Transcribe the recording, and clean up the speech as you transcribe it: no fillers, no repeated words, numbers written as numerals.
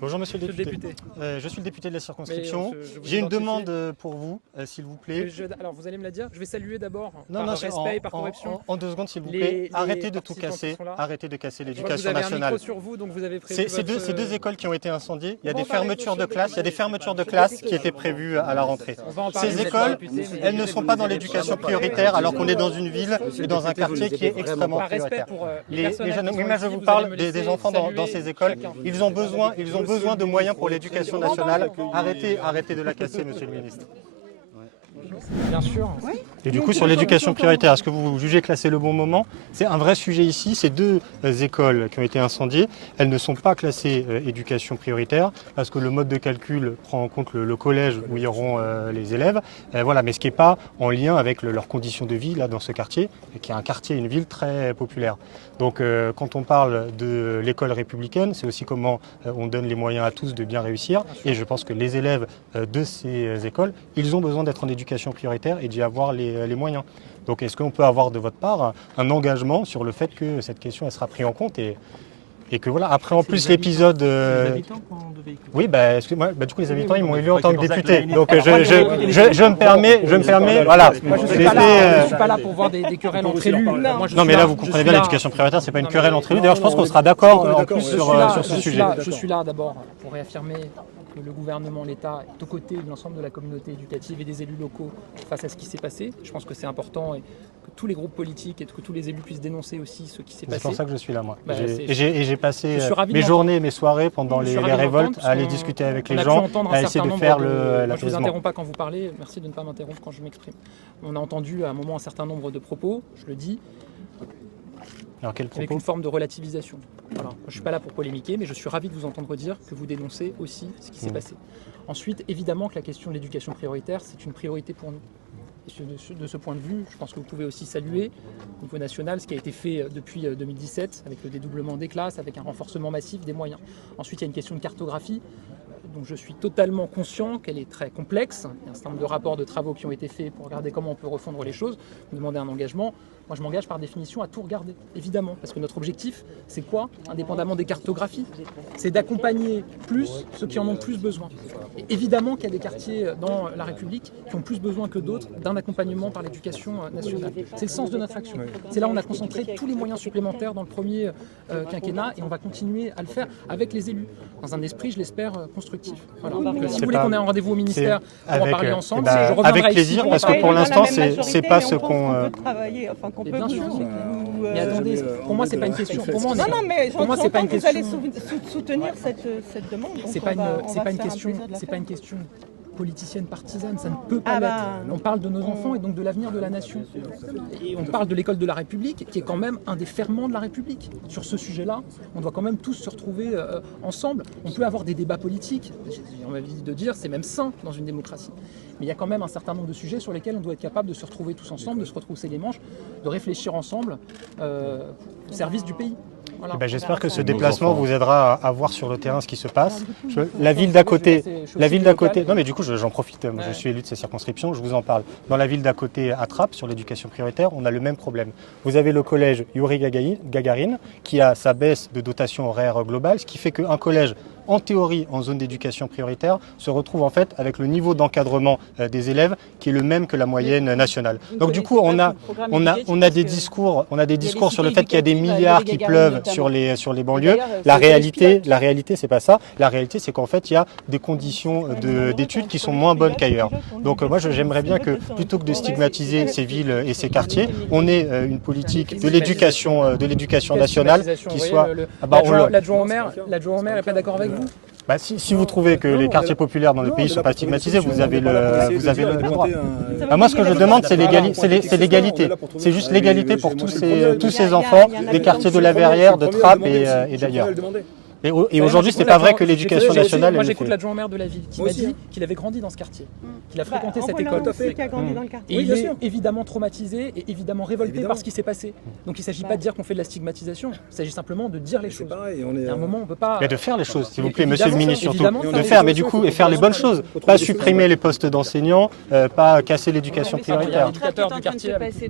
Bonjour monsieur le député. Je suis le député de la circonscription. J'ai une demande pour vous, s'il vous plaît. Alors vous allez me la dire. Je vais saluer d'abord Non, par respect et par correction. En 2 secondes s'il vous plaît. Arrêtez de tout casser. Arrêtez de casser l'éducation nationale. Sur vous, donc vous avez prévu C'est deux écoles qui ont été incendiées. Il y a des fermetures de classes. Il y a des fermetures de classes qui étaient prévues à la rentrée. Ces écoles, elles ne sont pas dans l'éducation prioritaire alors qu'on est dans une ville et dans un quartier qui est extrêmement prioritaire. Les jeunes, oui, mais je vous parle des enfants dans ces écoles. Ils ont besoin de moyens pour l'éducation nationale. Arrêtez de la casser, monsieur le ministre. Bien sûr. Et du coup, sur l'éducation prioritaire, est-ce que vous jugez que là c'est le bon moment? C'est un vrai sujet ici. Ces 2 écoles qui ont été incendiées, elles ne sont pas classées éducation prioritaire parce que le mode de calcul prend en compte le collège où iront les élèves. Voilà, mais ce qui n'est pas en lien avec leurs conditions de vie là dans ce quartier, qui est un quartier, une ville très populaire. Donc quand on parle de l'école républicaine, c'est aussi comment on donne les moyens à tous de bien réussir. Et je pense que les élèves de ces écoles, ils ont besoin d'être en éducation prioritaire et d'y avoir les moyens. Donc est-ce qu'on peut avoir de votre part un engagement sur le fait que cette question elle sera prise en compte et que voilà, après en plus l'épisode... Oui, excusez-moi, du coup les habitants ils m'ont élu en tant que député. Donc je me permets, voilà. Moi je ne suis pas là pour voir des querelles entre élus. Non mais là vous comprenez bien, l'éducation prioritaire c'est pas une querelle entre élus. D'ailleurs je pense qu'on sera d'accord en plus sur ce sujet. Je suis là d'abord pour réaffirmer que le gouvernement, l'État est aux côtés de l'ensemble de la communauté éducative et des élus locaux face à ce qui s'est passé. Je pense que c'est important et que tous les groupes politiques et que tous les élus puissent dénoncer aussi ce qui s'est passé. C'est pour ça que je suis là moi. Et j'ai passé mes journées, mes soirées pendant les révoltes à aller discuter avec les gens, à essayer de faire l'apaisement. Je ne vous interromps pas quand vous parlez, merci de ne pas m'interrompre quand je m'exprime. On a entendu à un moment un certain nombre de propos, je le dis, alors, quel propos ? avec une forme de relativisation. Voilà. Je ne suis pas là pour polémiquer, mais je suis ravi de vous entendre dire que vous dénoncez aussi ce qui s'est passé. Ensuite, évidemment que la question de l'éducation prioritaire, c'est une priorité pour nous. Et de ce point de vue, je pense que vous pouvez aussi saluer au niveau national ce qui a été fait depuis 2017 avec le dédoublement des classes, avec un renforcement massif des moyens. Ensuite, il y a une question de cartographie. Donc je suis totalement conscient qu'elle est très complexe. Il y a un certain nombre de rapports, de travaux qui ont été faits pour regarder comment on peut refondre les choses, demander un engagement. Moi je m'engage par définition à tout regarder, évidemment, parce que notre objectif, c'est quoi, indépendamment des cartographies? C'est d'accompagner plus ceux qui en ont plus besoin. Et évidemment qu'il y a des quartiers dans la République qui ont plus besoin que d'autres d'un accompagnement par l'éducation nationale. C'est le sens de notre action. C'est là où on a concentré tous les moyens supplémentaires dans le premier quinquennat et on va continuer à le faire avec les élus, dans un esprit, je l'espère, constructif. Voilà. Donc, si vous voulez qu'on ait un rendez-vous au ministère pour en parler ensemble, je reviendrai avec plaisir, parce que pour l'instant, c'est pas ce qu'on... Bien sûr. Mais attendez, pour moi, c'est pas une question. Pour moi, pour moi, c'est pas une question. Vous allez soutenir cette demande. C'est pas une question politicienne partisane, ça ne peut pas l'être. On parle de nos enfants et donc de l'avenir de la nation. Et on parle de l'école de la République, qui est quand même un des ferments de la République. Sur ce sujet-là, on doit quand même tous se retrouver ensemble. On peut avoir des débats politiques, j'ai envie de dire, c'est même sain dans une démocratie. Mais il y a quand même un certain nombre de sujets sur lesquels on doit être capable de se retrouver tous ensemble, de se retrousser les manches, de réfléchir ensemble au service du pays. Voilà. J'espère que ce déplacement vous aidera à voir sur le terrain ce qui se passe. La ville d'à côté, non mais du coup j'en profite, moi, je suis élu de ces circonscriptions, je vous en parle. Dans la ville d'à côté, à Trappes, sur l'éducation prioritaire, on a le même problème. Vous avez le collège Youri Gagarin qui a sa baisse de dotation horaire globale, ce qui fait qu'un collège en théorie en zone d'éducation prioritaire se retrouve en fait avec le niveau d'encadrement des élèves qui est le même que la moyenne nationale. Donc du coup on a des discours sur le fait qu'il y a des milliards qui pleuvent sur les banlieues. La réalité c'est pas ça. La réalité c'est qu'en fait il y a des conditions d'études qui sont moins bonnes qu'ailleurs. Donc moi j'aimerais bien que plutôt que de stigmatiser ces villes et ces quartiers, on ait une politique de l'éducation nationale qui soit... L'adjoint au maire n'est pas d'accord avec vous? Si vous trouvez que les quartiers populaires dans le pays ne sont pas stigmatisés, vous avez le droit. Moi, ce que je demande, c'est l'égalité. C'est juste l'égalité pour tous ces enfants des quartiers de la Verrière, de Trappes et d'ailleurs. Et aujourd'hui, ce n'est pas vrai que l'éducation nationale... Moi, j'écoute l'adjoint au maire de la ville qui m'a dit qu'il avait grandi dans ce quartier, qu'il a fréquenté cette école. Et il est évidemment traumatisé et évidemment révolté par ce qui s'est passé. Donc il ne s'agit pas de dire qu'on fait de la stigmatisation, il s'agit simplement de dire les choses. À un moment, on ne peut pas... Mais de faire les choses, s'il vous plaît, monsieur le ministre, surtout. De faire, mais du coup, et faire les bonnes choses. Pas supprimer les postes d'enseignants, pas casser l'éducation prioritaire.